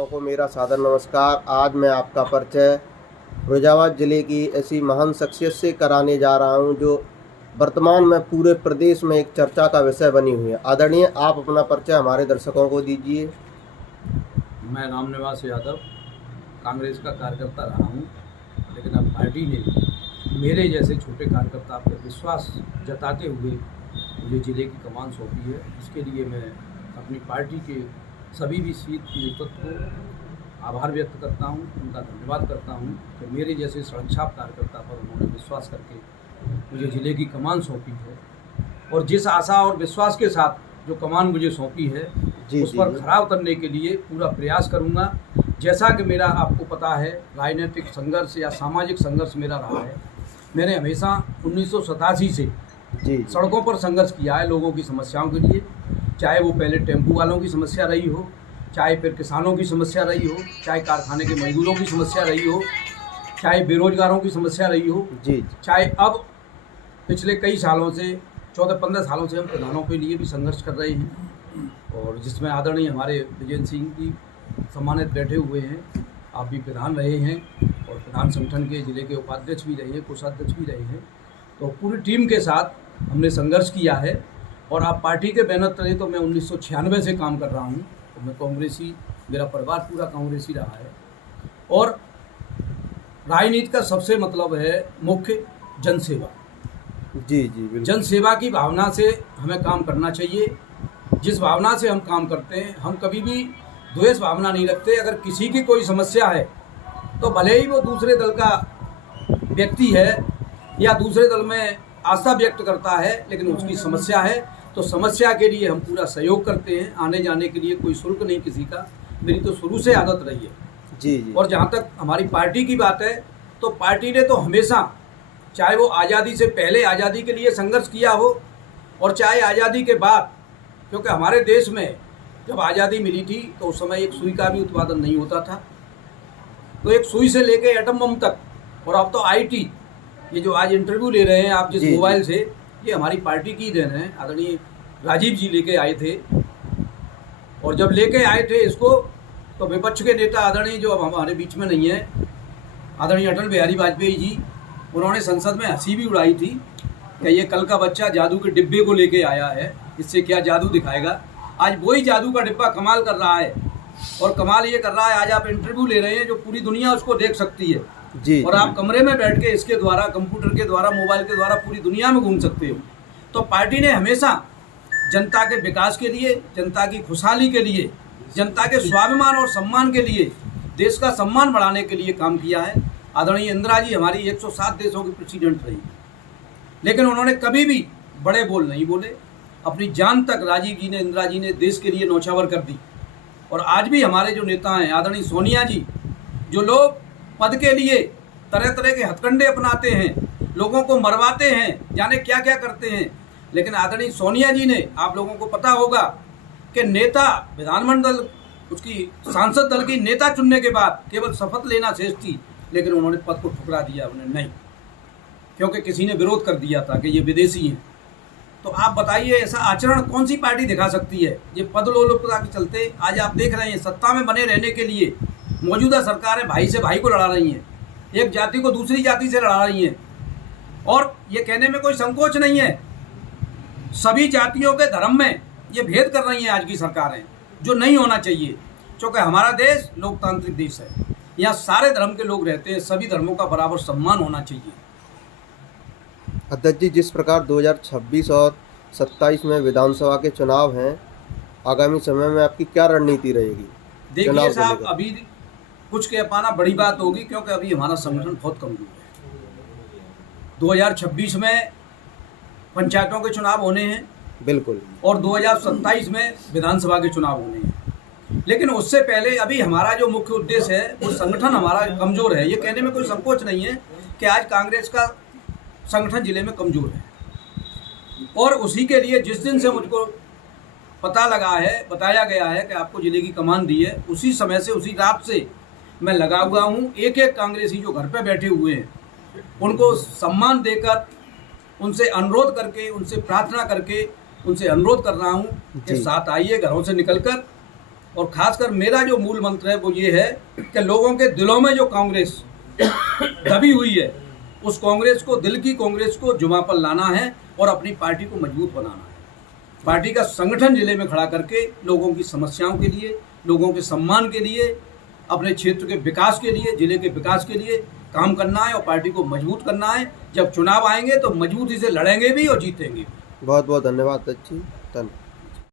दर्शकों को मेरा सादर नमस्कार। आज मैं आपका परिचय फिरोजाबाद ज़िले की ऐसी महान शख्सियत से कराने जा रहा हूं जो वर्तमान में पूरे प्रदेश में एक चर्चा का विषय बनी हुई है। आदरणीय, आप अपना परिचय हमारे दर्शकों को दीजिए। मैं रामनिवास यादव कांग्रेस का कार्यकर्ता रहा हूं, लेकिन अब पार्टी ने मेरे जैसे छोटे कार्यकर्ता पर विश्वास जताते हुए मुझे ज़िले की कमान सौंपी है। इसके लिए मैं अपनी पार्टी के सभी भी शीर्ष नेतृत्व को आभार व्यक्त करता हूं, उनका धन्यवाद करता हूं कि मेरे जैसे सड़कछाप कार्यकर्ता पर उन्होंने विश्वास करके मुझे ज़िले की कमान सौंपी है। और जिस आशा और विश्वास के साथ जो कमान मुझे सौंपी है उस पर खरा उतरने के लिए पूरा प्रयास करूंगा। जैसा कि मेरा आपको पता है, राजनीतिक संघर्ष या सामाजिक संघर्ष मेरा रहा है। मैंने हमेशा 1987 से सड़कों पर संघर्ष किया है लोगों की समस्याओं के लिए, चाहे वो पहले टेम्पू वालों की समस्या रही हो, चाहे फिर किसानों की समस्या रही हो, चाहे कारखाने के मजदूरों की समस्या रही हो, चाहे बेरोजगारों की समस्या रही हो, चाहे अब पिछले कई सालों से 14-15 सालों से हम प्रधानों के लिए भी संघर्ष कर रहे हैं, और जिसमें आदरणीय हमारे विजय सिंह जी सम्मानित बैठे हुए हैं। आप भी प्रधान रहे हैं और प्रधान संगठन के ज़िले के उपाध्यक्ष भी रहे हैं, कोषाध्यक्ष भी रहे हैं। तो पूरी टीम के साथ हमने संघर्ष किया है। और आप पार्टी के बैनर तले तो मैं 1996 से काम कर रहा हूँ, तो मैं कांग्रेसी, मेरा परिवार पूरा कांग्रेसी रहा है। और राजनीति का सबसे मतलब है मुख्य जनसेवा। बिल्कुल। जनसेवा की भावना से हमें काम करना चाहिए। जिस भावना से हम काम करते हैं, हम कभी भी द्वेष भावना नहीं रखते। अगर किसी की कोई समस्या है तो भले ही वो दूसरे दल का व्यक्ति है या दूसरे दल में आस्था व्यक्त करता है, लेकिन उसकी समस्या है तो समस्या के लिए हम पूरा सहयोग करते हैं। आने जाने के लिए कोई शुल्क नहीं किसी का। मेरी तो शुरू से आदत रही है। और जहाँ तक हमारी पार्टी की बात है, तो पार्टी ने तो हमेशा, चाहे वो आज़ादी से पहले आज़ादी के लिए संघर्ष किया हो और चाहे आज़ादी के बाद, क्योंकि हमारे देश में जब आज़ादी मिली थी तो उस समय एक सुई का भी उत्पादन नहीं होता था। तो एक सुई से लेके एटम बम तक, और अब तो आईटी, ये जो आज इंटरव्यू ले रहे हैं आप जिस मोबाइल से, ये हमारी पार्टी की देन है। आदरणीय राजीव जी लेके आए थे, और जब लेके आए थे इसको, तो विपक्ष के नेता आदरणीय, जो अब हमारे बीच में नहीं है, आदरणीय अटल बिहारी वाजपेयी जी, उन्होंने संसद में हंसी भी उड़ाई थी कि ये कल का बच्चा जादू के डिब्बे को लेके आया है, इससे क्या जादू दिखाएगा। आज वही जादू का डिब्बा कमाल कर रहा है, और कमाल ये कर रहा है, आज आप इंटरव्यू ले रहे हैं जो पूरी दुनिया उसको देख सकती है। और आप कमरे में बैठ के इसके द्वारा, कंप्यूटर के द्वारा, मोबाइल के द्वारा पूरी दुनिया में घूम सकते हो। तो पार्टी ने हमेशा जनता के विकास के लिए, जनता की खुशहाली के लिए, जनता के स्वाभिमान और सम्मान के लिए, देश का सम्मान बढ़ाने के लिए काम किया है। आदरणीय इंदिरा जी हमारी 107 देशों की प्रेसिडेंट रही, लेकिन उन्होंने कभी भी बड़े बोल नहीं बोले। अपनी जान तक राजीव जी ने, इंदिरा जी ने देश के लिए न्यौछावर कर दी। और आज भी हमारे जो नेता हैं, आदरणीय सोनिया जी, जो लोग पद के लिए तरह तरह के हथकंडे अपनाते हैं, लोगों को मरवाते हैं, जाने क्या क्या करते हैं, लेकिन आदरणीय सोनिया जी ने, आप लोगों को पता होगा कि नेता, विधानमंडल, उसकी सांसद दल की नेता चुनने के बाद केवल शपथ लेना शेष थी, लेकिन उन्होंने पद को ठुकरा दिया। उन्होंने नहीं, क्योंकि किसी ने विरोध कर दिया था कि ये विदेशी हैं। तो आप बताइए, ऐसा आचरण कौन सी पार्टी दिखा सकती है? ये पद लोलुपता के चलते आज आप देख रहे हैं, सत्ता में बने रहने के लिए मौजूदा सरकारें भाई से भाई को लड़ा रही हैं, एक जाति को दूसरी जाति से लड़ा रही हैं। और ये कहने में कोई संकोच नहीं है, सभी जातियों के धर्म में ये भेद कर रही हैं आज की सरकारें, जो नहीं होना चाहिए। क्योंकि हमारा देश लोकतांत्रिक देश है, यहाँ सारे धर्म के लोग रहते हैं, सभी धर्मों का बराबर सम्मान होना चाहिए। अध्यक्ष जी, जिस प्रकार 2026 और 27 में विधानसभा के चुनाव हैं, आगामी समय में आपकी क्या रणनीति रहेगी? देखिए साहब, अभी कुछ कह पाना बड़ी बात होगी, क्योंकि अभी हमारा संगठन बहुत कमजोर है। 2026 में पंचायतों के चुनाव होने हैं, बिल्कुल, और 2027 में विधानसभा के चुनाव होने हैं। लेकिन उससे पहले अभी हमारा जो मुख्य उद्देश्य है, वो संगठन हमारा कमजोर है। ये कहने में कोई संकोच नहीं है कि आज कांग्रेस का संगठन जिले में कमजोर है। और उसी के लिए जिस दिन से मुझको पता लगा है, बताया गया है कि आपको जिले की कमान दी है, उसी समय से, उसी रात से मैं लगा हुआ हूँ। एक एक कांग्रेसी जो घर पे बैठे हुए हैं, उनको सम्मान देकर, उनसे अनुरोध करके, उनसे प्रार्थना करके, उनसे अनुरोध कर रहा हूँ कि साथ आइए, घरों से निकलकर और खासकर मेरा जो मूल मंत्र है वो ये है कि लोगों के दिलों में जो कांग्रेस दबी हुई है, उस कांग्रेस को, दिल की कांग्रेस को जुमा पर लाना है और अपनी पार्टी को मजबूत बनाना है। पार्टी का संगठन जिले में खड़ा करके लोगों की समस्याओं के लिए, लोगों के सम्मान के लिए, अपने क्षेत्र के विकास के लिए, जिले के विकास के लिए काम करना है और पार्टी को मजबूत करना है। जब चुनाव आएंगे तो मजबूती से लड़ेंगे भी और जीतेंगे भी। बहुत बहुत धन्यवाद। अच्छी धन्यवाद।